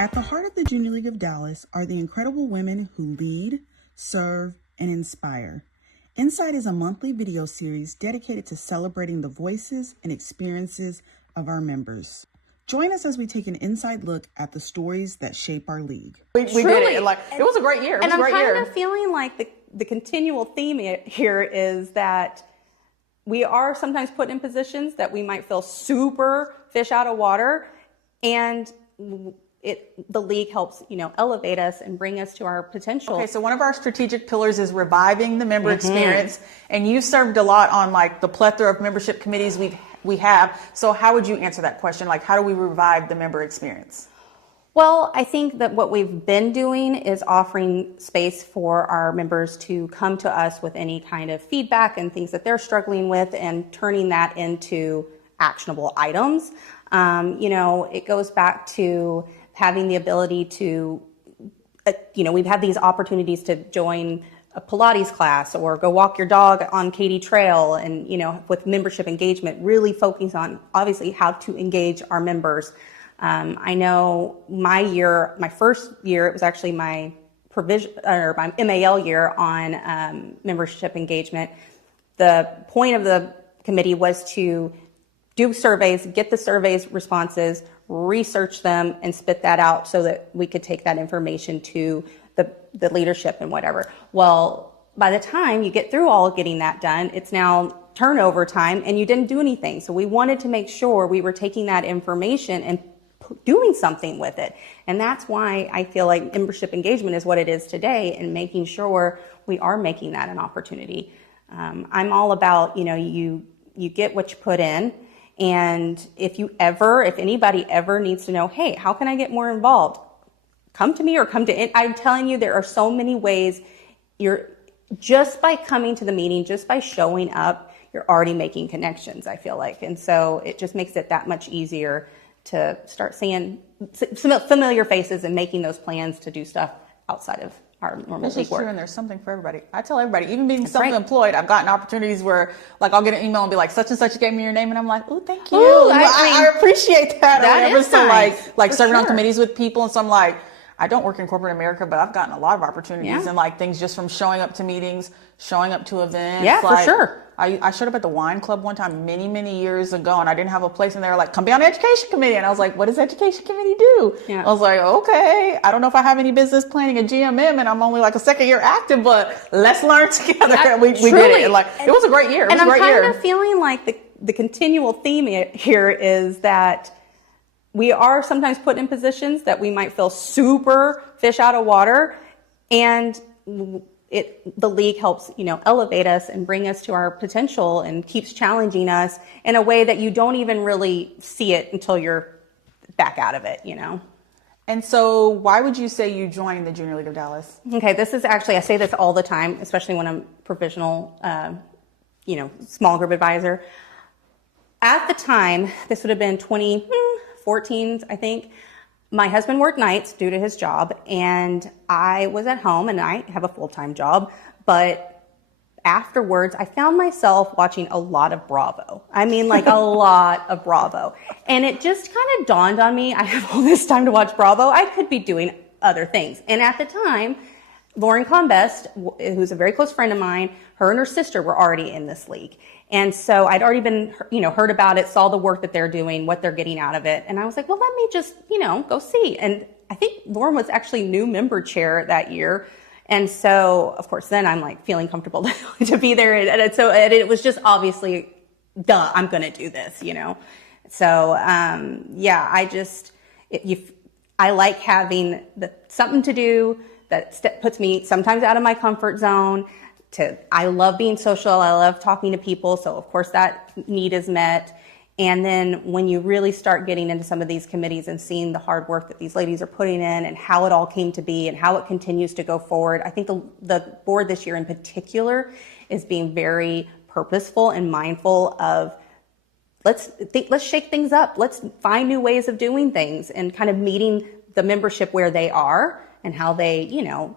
At the heart of the Junior League of Dallas are the incredible women who lead, serve, and inspire. Insight is a monthly video series dedicated to celebrating the voices and experiences of our members. Join us as we take an inside look at the stories that shape our league. We did it. It was a great year. And I'm kind of feeling like the continual theme here is that we are sometimes put in positions that we might feel super fish out of water, and the league helps, elevate us and bring us to our potential. Okay, so one of our strategic pillars is reviving the member experience, and you served a lot on the plethora of membership committees we have. So how would you answer that question? How do we revive the member experience? Well, I think that what we've been doing is offering space for our members to come to us with any kind of feedback and things that they're struggling with, and turning that into actionable items. It goes back to having the ability to, we've had these opportunities to join a Pilates class or go walk your dog on Katy Trail, and, with membership engagement, really focus on obviously how to engage our members. I know my first year, it was actually my my MAL year on membership engagement. The point of the committee was to do surveys, get the surveys responses, research them, and spit that out so that we could take that information to the leadership and whatever. Well, by the time you get through all of getting that done, it's now turnover time and you didn't do anything. So we wanted to make sure we were taking that information and doing something with it. And that's why I feel like membership engagement is what it is today, and making sure we are making that an opportunity. I'm all about, you get what you put in. And if anybody ever needs to know, hey, how can I get more involved? Come to me or come to, I'm telling you, there are so many ways. Just by coming to the meeting, just by showing up, you're already making connections, I feel like. And so it just makes it that much easier to start seeing familiar faces and making those plans to do stuff outside of our normal This league is work. true, and there's something for everybody. I tell everybody, even being self-employed, I've gotten opportunities where, I'll get an email and be like, such and such gave me your name, and I'm like, oh, thank you. Ooh, I appreciate that. That is nice, serving on sure. committees with people, and so I'm like, I don't work in corporate America, but I've gotten a lot of opportunities and things just from showing up to meetings, showing up to events. Yeah, for sure. I showed up at the wine club one time many, many years ago, and I didn't have a place, and they were like, come be on the education committee. And I was like, what does the education committee do? Yeah. I was like, okay, I don't know if I have any business planning at GMM, and I'm only a second year active, but let's learn together. We did it. It was a great year. And I'm kind of feeling like the continual theme here is that we are sometimes put in positions that we might feel super fish out of water, and the league helps, elevate us and bring us to our potential, and keeps challenging us in a way that you don't even really see it until you're back out of it, And so why would you say you joined the Junior League of Dallas? Okay, this is actually, I say this all the time, especially when I'm provisional, small group advisor. At the time, this would have been 2014, I think. My husband worked nights due to his job, and I was at home, and I have a full-time job, but afterwards I found myself watching a lot of Bravo. I mean, a lot of Bravo. And it just kind of dawned on me, I have all this time to watch Bravo. I could be doing other things. And at the time, Lauren Combest, who's a very close friend of mine, her and her sister were already in this league. And so I'd already been, heard about it, saw the work that they're doing, what they're getting out of it. And I was like, well, let me just, go see. And I think Lauren was actually new member chair that year. And so, of course, then I'm feeling comfortable to be there. And it was just obviously, duh, I'm going to do this, So, I like having something to do that puts me sometimes out of my comfort zone. I love being social. I love talking to people. So of course that need is met. And then when you really start getting into some of these committees and seeing the hard work that these ladies are putting in, and how it all came to be and how it continues to go forward, I think the board this year in particular is being very purposeful and mindful of let's shake things up. Let's find new ways of doing things, and kind of meeting the membership where they are and how they,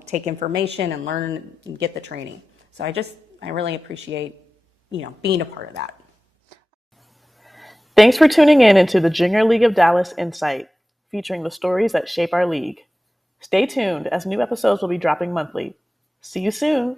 take information and learn and get the training. So I really appreciate, being a part of that. Thanks for tuning in into the Junior League of Dallas Insight. featuring the stories that shape our league. Stay tuned as new episodes will be dropping monthly. See you soon.